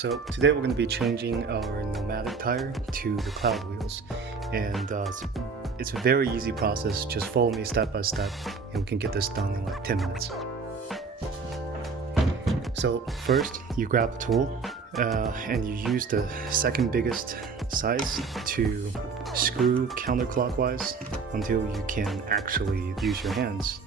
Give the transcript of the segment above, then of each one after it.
So today we're going to be changing our pneumatic tire to the CLOUDWHEELS, and it's a very easy process. Just follow me step by step and we can get this done in like 10 minutes. So first you grab a tool and you use the second biggest size to screw counterclockwise until you can actually use your hands.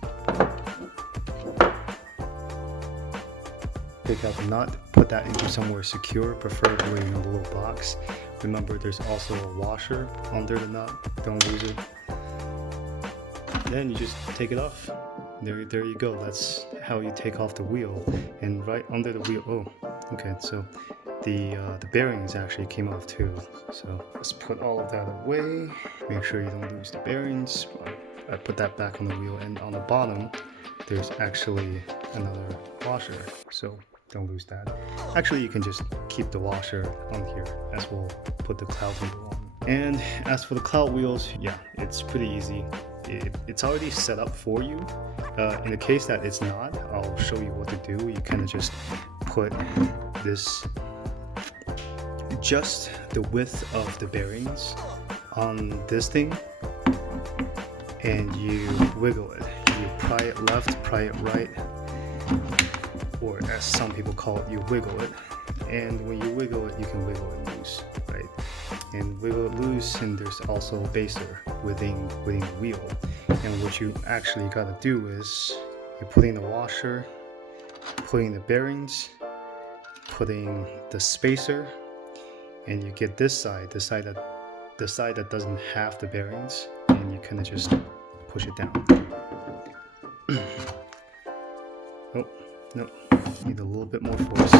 Take out the nut, put that into somewhere secure, preferably in a little box. Remember, there's also a washer under the nut, don't lose it. Then you just take it off. There you go. That's how you take off the wheel. And right under the wheel, okay, so the bearings actually came off too. So let's put all of that away. Make sure you don't lose the bearings. I put that back on the wheel, and on the bottom there's actually another washer, so don't lose that. Actually, you can just keep the washer on here as we'll put the CLOUDWHEEL on. And as for the CLOUDWHEELs, yeah, it's pretty easy. It's already set up for you. In the case that it's not, I'll show you what to do. You kind of just put this, just the width of the bearings on this thing, and you wiggle it. You pry it left, pry it right, or as some people call it, you wiggle it. And when you wiggle it, you can wiggle it loose, right? And wiggle it loose, and there's also a baser within the wheel. And what you actually got to do is you're putting the washer, putting the bearings, putting the spacer, and you get this side, the side that doesn't have the bearings, and you kind of just push it down. No, need a little bit more force.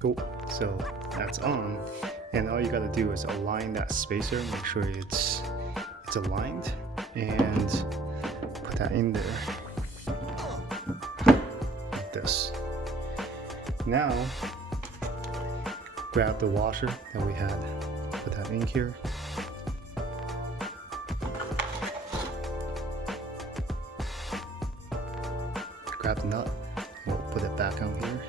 Cool, so that's on, and all you gotta do is align that spacer, make sure it's aligned, and put that in there, like this. Now, grab the washer that we had, put that in here. Grab the nut, and we'll put it back on here.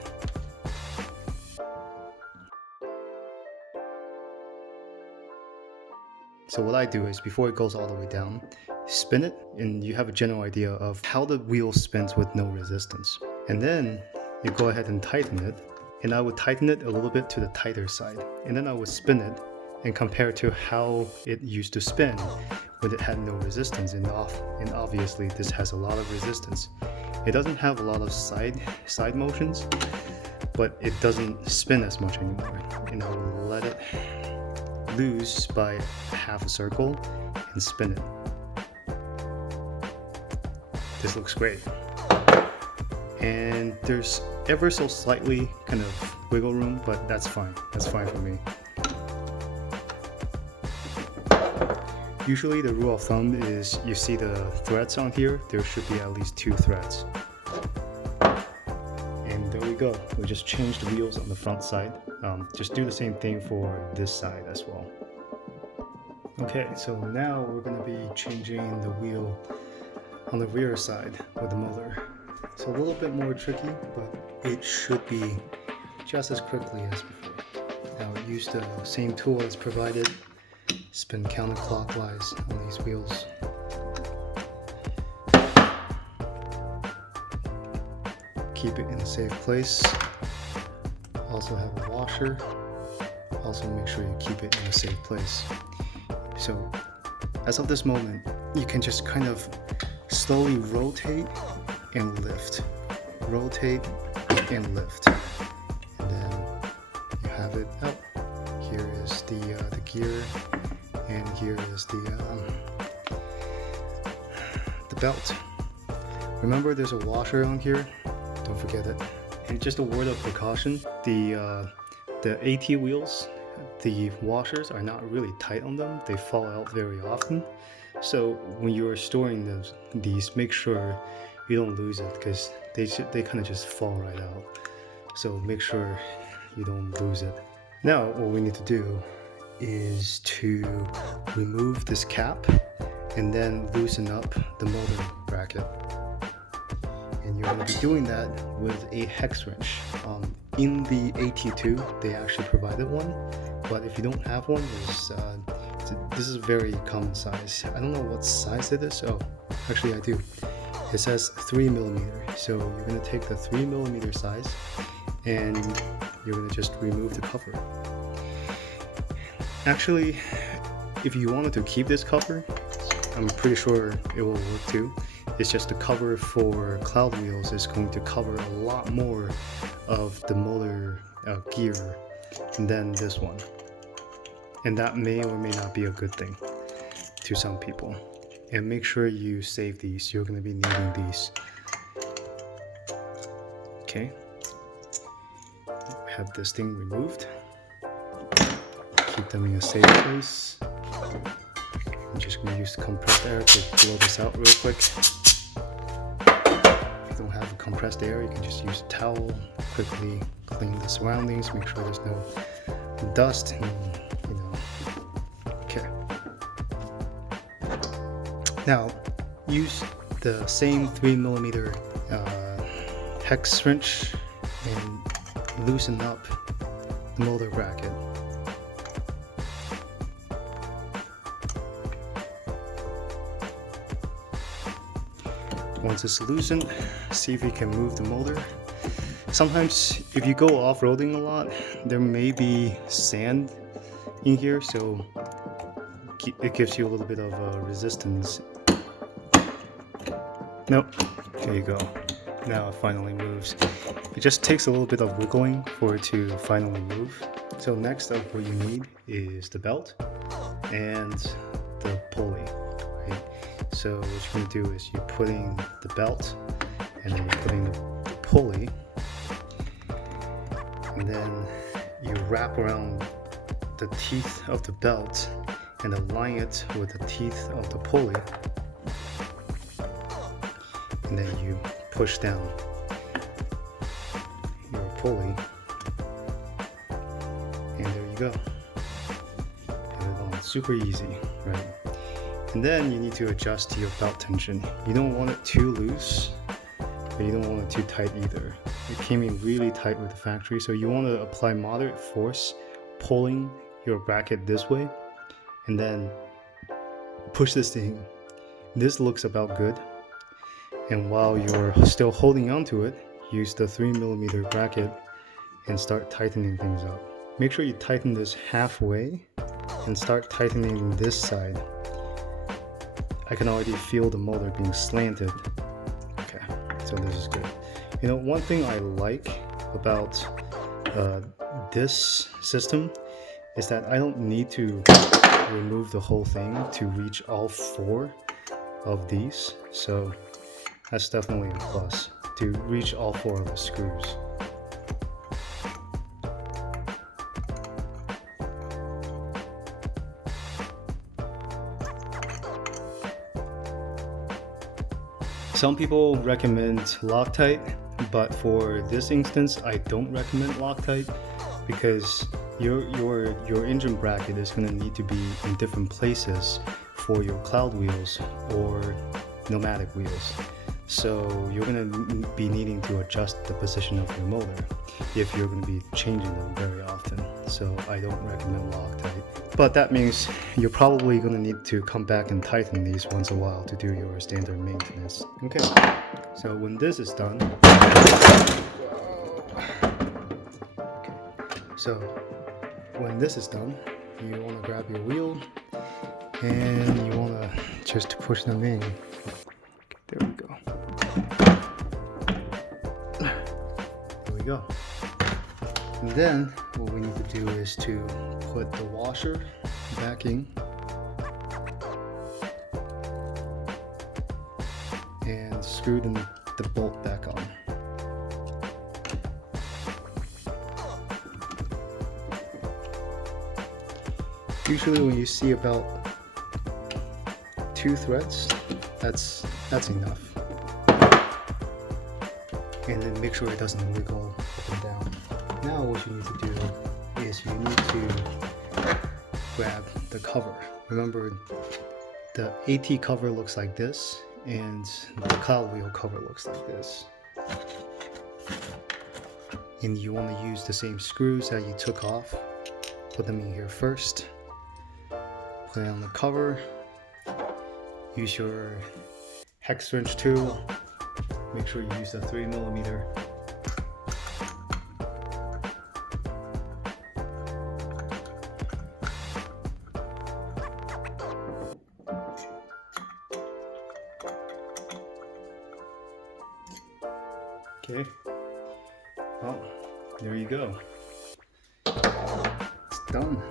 So what I do is, before it goes all the way down, spin it, and you have a general idea of how the wheel spins with no resistance. And then you go ahead and tighten it, and I would tighten it a little bit to the tighter side, and then I would spin it and compare to how it used to spin when it had no resistance. And obviously this has a lot of resistance. It doesn't have a lot of side motions, but it doesn't spin as much anymore. And I will let it loose by half a circle and spin it. This looks great. And there's ever so slightly kind of wiggle room, but that's fine. That's fine for me. Usually the rule of thumb is, you see the threads on here, there should be at least 2 threads. And there we go. We just changed the wheels on the front side. Just do the same thing for this side as well. Okay, so now we're going to be changing the wheel on the rear side with the motor. It's a little bit more tricky, but it should be just as quickly as before. Now use the same tool as provided. Spin counterclockwise on these wheels. Keep it in a safe place. Also have a washer. Also make sure you keep it in a safe place. So as of this moment, you can just kind of slowly rotate and lift. Rotate and lift. And then you have it out. Here is the gear, and here is the belt. Remember, there's a washer on here. Don't forget it. And just a word of precaution: the AT wheels, the washers are not really tight on them. They fall out very often. So when you're storing these, make sure you don't lose it, because they kind of just fall right out. So make sure you don't lose it. Now what we need to do is to remove this cap and then loosen up the motor bracket. And you're going to be doing that with a hex wrench. In the AT2 they actually provided one, but if you don't have one, this is a very common size. I don't know what size it is. Oh, actually I do. It says 3mm. So you're going to take the 3mm size and you're going to just remove the cover. Actually, if you wanted to keep this cover, I'm pretty sure it will work too. It's just the cover for CLOUDWHEELS is going to cover a lot more of the motor gear than this one. And that may or may not be a good thing to some people. And make sure you save these. You're going to be needing these. Okay. Have this thing removed. Keep them in a safe place. I'm just going to use compressed air to blow this out real quick. If you don't have compressed air, you can just use a towel. Quickly clean the surroundings. Make sure there's no dust. And, Okay. Now, use the same 3mm hex wrench and loosen up the motor bracket. Once it's loosened, see if you can move the motor. Sometimes if you go off-roading a lot, there may be sand in here, so it gives you a little bit of resistance. Nope, there you go. Now it finally moves. It just takes a little bit of wiggling for it to finally move. So next up, what you need is the belt and the pulley. Right? So what you're going to do is you're putting the belt and then you're putting the pulley, and then you wrap around the teeth of the belt and align it with the teeth of the pulley, and then you push down your pulley, and there you go. It's super easy, right? And then you need to adjust your belt tension. You don't want it too loose, but you don't want it too tight either. It came in really tight with the factory, so you want to apply moderate force pulling your bracket this way, and then push this thing. This looks about good, and while you're still holding on to it, use the 3mm bracket and start tightening things up. Make sure you tighten this halfway and start tightening this side. I can already feel the motor being slanted. Okay, so this is good. You know, one thing I like about this system is that I don't need to remove the whole thing to reach all 4 of these. So that's definitely a plus, to reach all 4 of the screws. Some people recommend Loctite, but for this instance, I don't recommend Loctite because your engine bracket is going to need to be in different places for your CLOUDWHEELS or pneumatic wheels. So you're going to be needing to adjust the position of your motor if you're going to be changing them very often. So I don't recommend Loctite. But that means you're probably going to need to come back and tighten these once in a while to do your standard maintenance. Okay, so when this is done, you want to grab your wheel and you want to just push them in. There we go. There we go. And then what we need to do is to put the washer back in and screw the bolt back on. Usually when you see about 2 threads, that's enough. And then make sure it doesn't wiggle up and down. Now what you need to do is you need to grab the cover. Remember, the AT cover looks like this, and the CLOUDWHEEL cover looks like this. And you want to use the same screws that you took off. Put them in here first. Put it on the cover. Use your hex wrench tool. Make sure you use the 3mm. Okay, well, there you go. It's done.